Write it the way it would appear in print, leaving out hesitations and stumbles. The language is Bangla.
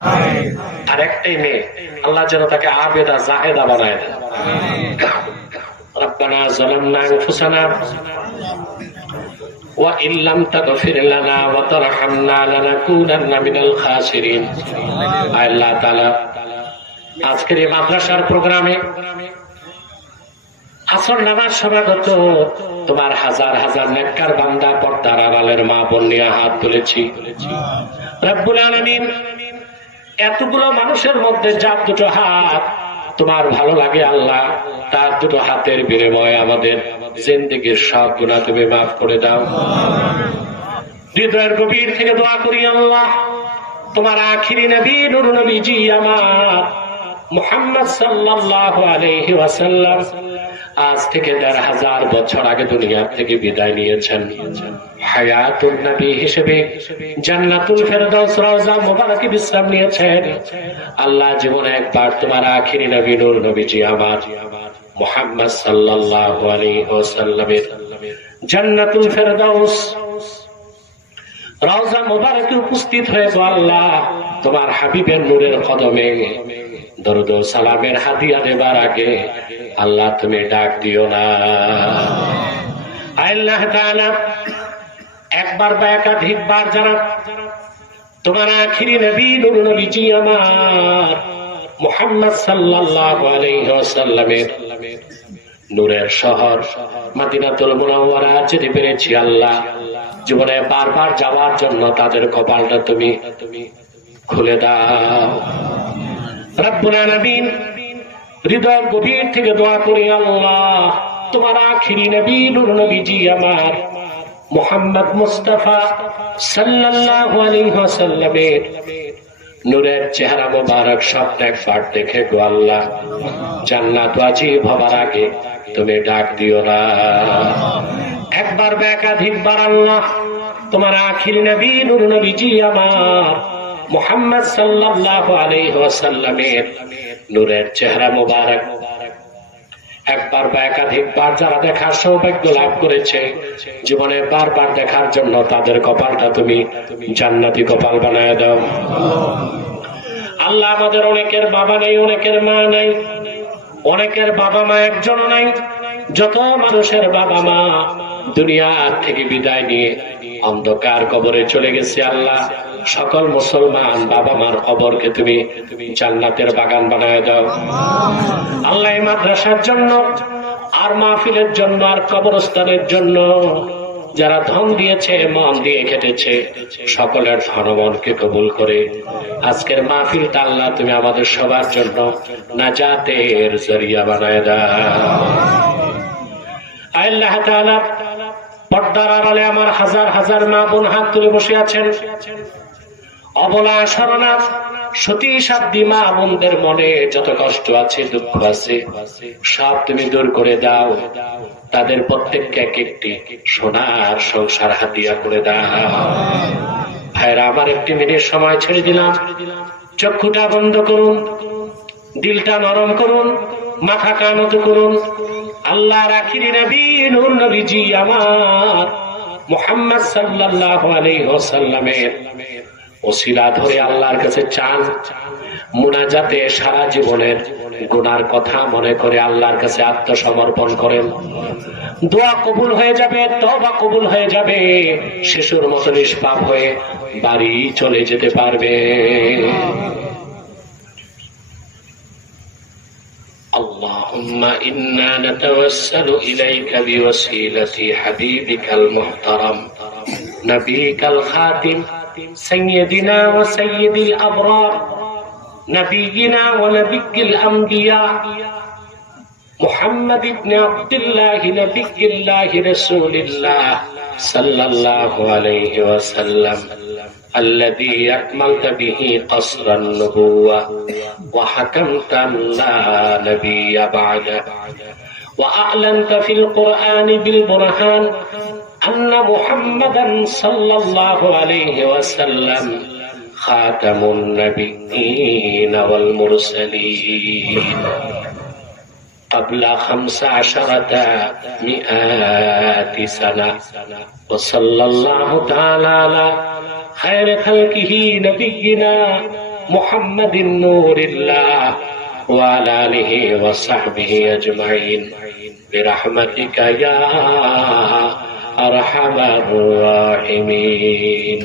আর একটাই মেয়ে, আল্লাহ যেন তাকে আবেদা জাহেদা বানায় দেন। রব্বানা যালামনা আনফুসানা ওয়া ইল্লাম তাগফির লানা ওয়া তারহামনা লানাকুনান্না মিনাল খাসিরিন। আল্লাহ তাআলা আজকের এই মাদ্রাসার প্রোগ্রামে আসর নামাজ সমাগত তোমার হাজার হাজার নেককার বান্দা, পর্দার আড়ালের মা বোন নিয়ে হাত তুলেছি। রব্বুল আলামিন, এতগুলো মানুষের মধ্যে যার দুটো হাত তোমার ভালো লাগে আল্লাহ, তার দুটো হাতের বিনিময়ে আমাদের জিন্দেগীর সব গুনাহ তুমি মাফ করে দাও। হৃদয়ের গভীর থেকে দোয়া করি আল্লাহ, তোমার আখিরি নবী নূর নবীজি আমার মুহাম্মদ সাল্লাল্লাহু আলাইহি ওয়াসাল্লাম আজ থেকে ১৫০০ বছর আগে দুনিয়া থেকে বিদায় নিয়েছেন। হায়াতুন নবী হিসেবে জান্নাতুল ফেরদাউস রওজা মুবারকে বিশ্রাম নিয়েছেন। আল্লাহ জীবনে একবার তোমার আখিরি নবী নূর নবীজি আমার মুহাম্মদ সাল্লাল্লাহু আলাইহি ওয়াসাল্লামের জান্নাতুল ফেরদাউস রওজা মুবারকে উপস্থিত হয়ে আল্লাহ তোমার হাবিবের নূরের কদমে দরুদ ও সালামের হাদিয়া দেবার আগে আল্লাহ তুমি ডাক দিও না। আল্লাহ তাআলা একবার বা একাধিকবার যারা তোমার আখিরি নবী নূর নবীজি আমার মুহাম্মদ সাল্লাল্লাহু আলাইহি ওয়াসাল্লামের নূরের শহর মদিনাতুল মুনাওয়ারা যেতে পেরেছি আল্লাহ, জীবনে বারবার যাওয়ার জন্য তাদের কপালটা তুমি খুলে দাও। রব্বুল আলামিন, হৃদয়ের গভীর থেকে দোয়া করি আল্লাহ, তোমার আখিরি নবী নূর নবীজি আমার মুহাম্মদ মুস্তাফা সাল্লাল্লাহু আলাইহি ওয়াসাল্লামের নূরের চেহারা মোবারক স্বপ্নে একবার দেখে গো আল্লাহ জান্নাত ওয়াজিব হবার আগে তুমি ডাক দিও না। একবার বা একাধিকবার আল্লাহ তোমার আখিরি নবী নূর নবীজি আমার মুহাম্মদ সাল্লাল্লাহু আলাইহি ওয়াসাল্লামের নূরের চেহারা মোবারক একবার বা একাধিকবার যারা দেখার সৌভাগ্য লাভ করেছে, জীবনে বারবার দেখার জন্য তাদের কপালটা তুমি জান্নাতি কপাল বানায় দাও। আল্লাহ, আমাদের অনেকের বাবা নেই, অনেকের মা নেই, অনেকের বাবা মা একজনও নাই। যত মানুষের বাবা মা দুনিয়া থেকে বিদায় নিয়ে অন্ধকার কবরে চলে গেছে আল্লাহ, সকল মুসলমান বাবা মার কবরকে তুমি জান্নাতের বাগান বানায় দাও। আল্লাহ, এই মাদ্রাসার জন্য আর মাহফিলের জন্য আর কবরস্থানের জন্য যারা ধন দিয়েছে, মন দিয়ে খেটেছে, সকলের ধনমনকে কবুল করে আজকের মাহফিলটা আল্লাহ তুমি আমাদের সবার জন্য নাজাতের জরিয়া বানায় দাও। আল্লাহ তাআলা, পর্দার আড়ালে আমার হাজার হাজার মা বোন হাত তুলে বসে আছেন। অবলা শরণার্থ সতী সাধ্বী মা বোনদের মনে যত কষ্ট আছে, দুঃখ আছে, সব তুমি দূর করে দাও। তাদের প্রত্যেককে এক একটি সোনার সংসার হাতিয়া করে দাও। ভাইরা আমার, একটি মিনিট সময় ছেড়ে দিলাম, চক্ষুটা বন্ধ করুন, দিলটা নরম করুন, মাথা কানত করুন। আল্লাহর আখিরি নবী নূর নবীজি আমার মুহাম্মদ সাল্লাল্লাহু আলাইহি ওয়াসাল্লামের ওসিলা ধরে আল্লাহর কাছে চান, মুনাজাতে সারা জীবনের গুনার কথা মনে করে আল্লাহর কাছে আত্মসমর্পণ করেন। দোয়া কবুল হয়ে যাবে, তওবা কবুল হয়ে যাবে, শিশুর মতো নিষ্পাপ হয়ে বাড়ি চলে যেতে পারবে। اللهم إنا نتوسل إليك بوسيلة حبيبك المحترم نبيك الخاتم سيدنا وسيد الأبرار نبينا ونبي الأنبياء محمد بن عبد الله نبي الله رسول الله صلى الله عليه وسلم الذي أكملت به قصر النبوة وحكمت لا نبي بعده وأعلنت في القرآن بالبرهان أن محمدا صلى الله عليه وسلم خاتم النبيين والمرسلين قبل 1500 سنة وصلى الله تعالى على خير خلقه نبينا মুহাম্মাদিন নূরিল্লাহ ওয়া আলা আলিহি ওয়া সাহবিহি আজমাইন বিরহমাতিকা ইয়া আরহামার রাহিমিন।